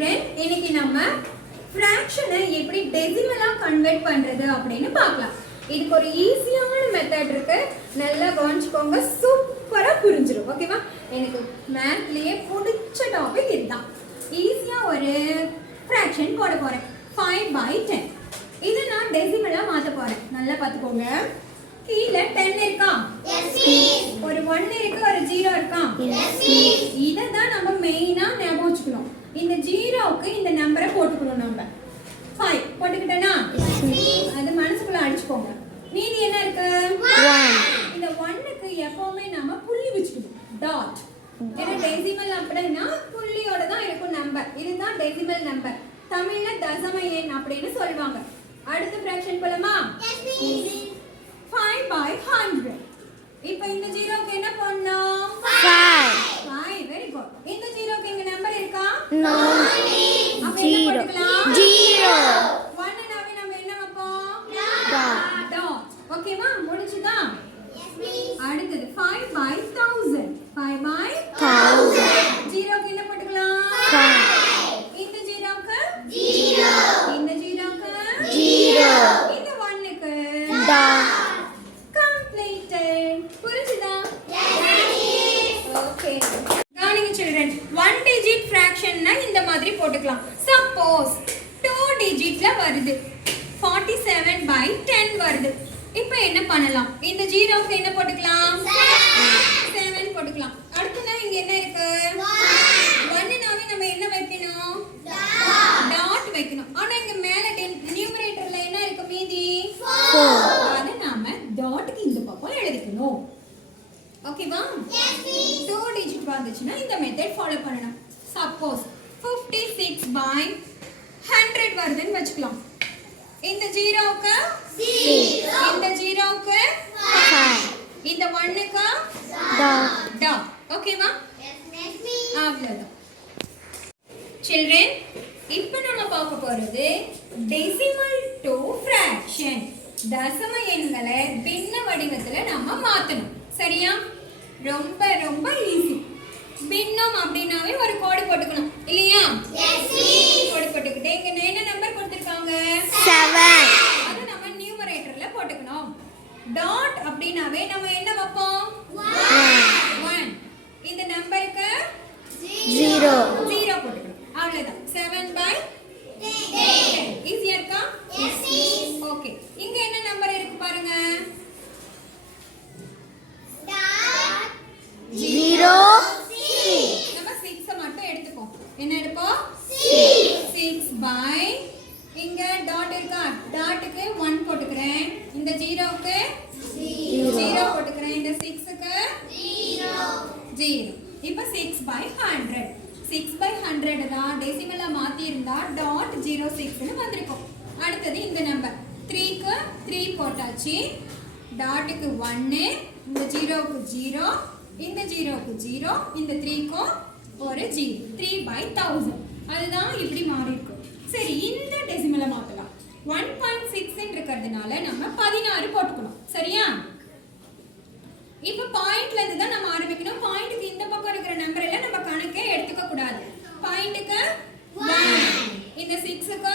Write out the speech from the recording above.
Children இன்னைக்கு நம்ம ஃப்ராக்ஷனை எப்படி டெசிமலா கன்வெர்ட் பண்றது அப்படின்னு பார்க்கலாம். இதுக்கு ஒரு ஈஸியான மெத்தட் இருக்கு. நல்லா கவனிச்சுக்கோங்க. சூப்பரா புரிஞ்சிடும் ஓகேவா எனக்கு மேத்லயே பிடிச்ச டாபிக் இதுதான். ஈஸியா ஒரு ஃப்ராக்ஷன் போட போறேன். ஃபைவ் பை டென் இதை நான் டெசிமலா மாத்த போறேன். நல்லா பார்த்துக்கோங்க. கீழே டென் இருக்கா? ஒரு ஒன் இருக்கு ஒரு ஜீரோ இருக்கா? இதை தான் நம்ம மெயினா ஞாபகம் வச்சுக்கணும் இந்த ஜீரோவுக்கு இந்த நம்பரை போட்டுக்கணும் நம்ம. ஃபைவ் போட்டுக்கிட்டேனா? அது மனசுக்குள்ள அடிச்சுக்கோங்க. மீதி என்ன இருக்கு? இந்த ஒன்னுக்கு எப்பவுமே நாம புள்ளி வச்சுக்கணும். டாட் ஏன்னா டெசிமல் அப்படின்னா புள்ளியோட தான் இருக்கும் நம்பர் இதுதான் டெசிமல் நம்பர் தமிழ்ல தசம எண் அப்படின்னு சொல்லுவாங்க. அடுத்த ஃபிராக்ஷன் போலாமா? ஃபைவ் பை ஹண்ட்ரட் இப்போ இந்த ஜீரோக்கு என்ன பண்ணோம் ஃபைவ் வெரி குட் இந்த ஜீரோக்கு இங்க நம்பர் இருக்கா? அப்ப என்ன போட்டுக்கலாம் ஒன்னுனாவே நம்ம என்ன வைப்போம் டாட் ஓகேவா முடிஞ்சுதா அடுத்தது five by thousand five by ஜீரோக்கு என்ன போட்டுக்கலாம் இந்த ஜீரோக்கு இந்த ஜீரோக்கு இந்த ஒன்னுக்கு completed புரிஞ்சுதா ஓகே கவனிங்க ஒன் டிஜிட் ஃப்ராக்ஷன்னா இந்த மாதிரி போட்டுக்கலாம். சப்போஸ் டூ டிஜிட்ல வருது. ஃபார்ட்டி செவன் பை டென் வருது. இப்போ என்ன பண்ணலாம்? இந்த ஜீரோவுக்கு என்ன போட்டுக்கலாம் அடுத்ததா இங்க என்ன இருக்கு ஒன்னுனாவே நம்ம என்ன வைக்கணும் டாட் வைக்கணும் ஆனா இங்க மேல நியூமரேட்டர்ல என்ன இருக்கு மீதி அதை நாம டாட்டுக்கு இந்த பக்கம் எழுதிக்கணும் ஓகேவா டூ டிஜிட் வந்துச்சுன்னா இந்த மெத்தட் ஃபாலோ பண்ணணும். Suppose fifty six by hundred வருதுன்னு வச்சுக்கலாம். இந்த ஜீரோவுக்கு இந்த ஜீரோவுக்கு இந்த ஒன்னுக்கு டாட் ஓகேவா அவ்வளவுதான். சில்ட்ரன் இப்போ நம்ம பார்க்க போறது டெசிமல் டு ஃபிராக்ஷன் தசம எண்களை பின்ன வடிவத்துல நம்ம மாத்தணும். சரியா? ரொம்ப ரொம்ப ஈஸி பின்னம் அப்படின்னாவே ஒரு கோடு போட்டுக்கணும். இல்லையா? கோடு போட்டுக்கிட்டு இங்க என்ன நம்பர் கொடுத்திருக்காங்க அது நம்ம நியூமரேட்டர்ல போட்டுக்கணும் டாட் அப்படின்னாவே நம்ம என்ன வைப்போம் ஒன் இந்த நம்பருக்கு ஜீரோ போட்டுக்கணும் அவ்வளவுதான் செவன் பை ஈஸியா இருக்கா ஓகே இங்க என்ன நம்பர் இருக்கு பாருங்க நம்ம சிக்ஸ் மட்டும் எடுத்துப்போம் என்ன எடுப்போம் சிக்ஸ் பை இங்க டாட் இருக்கா டாட்டுக்கு ஒன் போட்டுக்கிறேன் இந்த ஜீரோவுக்கு ஜீரோ போட்டுக்கிறேன் இந்த சிக்ஸுக்கு ஜீரோ இப்போ six by hundred six by hundred தான் டெசிமலா மாற்றியிருந்தா டாட் ஜீரோ சிக்ஸ்னு வந்திருக்கும். அடுத்தது இந்த நம்பர் த்ரீக்கு த்ரீ போட்டாச்சு. டாட்டுக்கு ஒன்று இந்த ஜீரோவுக்கு ஜீரோ இந்த ஜீரோவுக்கு ஜீரோ இந்த த்ரீக்கும் ஒரு ஜீரோ த்ரீ பை தௌசண்ட் அதுதான் இப்படி மாறி இருக்கும் சரி இந்த டெசிமலை மாற்றலாம் ஒன் பாயிண்ட் சிக்ஸ்ன்னு இருக்கிறதுனால நம்ம பதினாறு போட்டுக்கோம் சரியா இப்போ பாயிண்ட்ல இருந்து தான் நம்ம ஆரம்பிக்கணும் பாயிண்ட்டுக்கு இந்த பக்கம் இருக்கிற நம்பர் எல்லாம் நம்ம கணக்கே எடுத்துக்க கூடாது பாயிண்ட்டுக்கு இந்த சிக்ஸுக்கு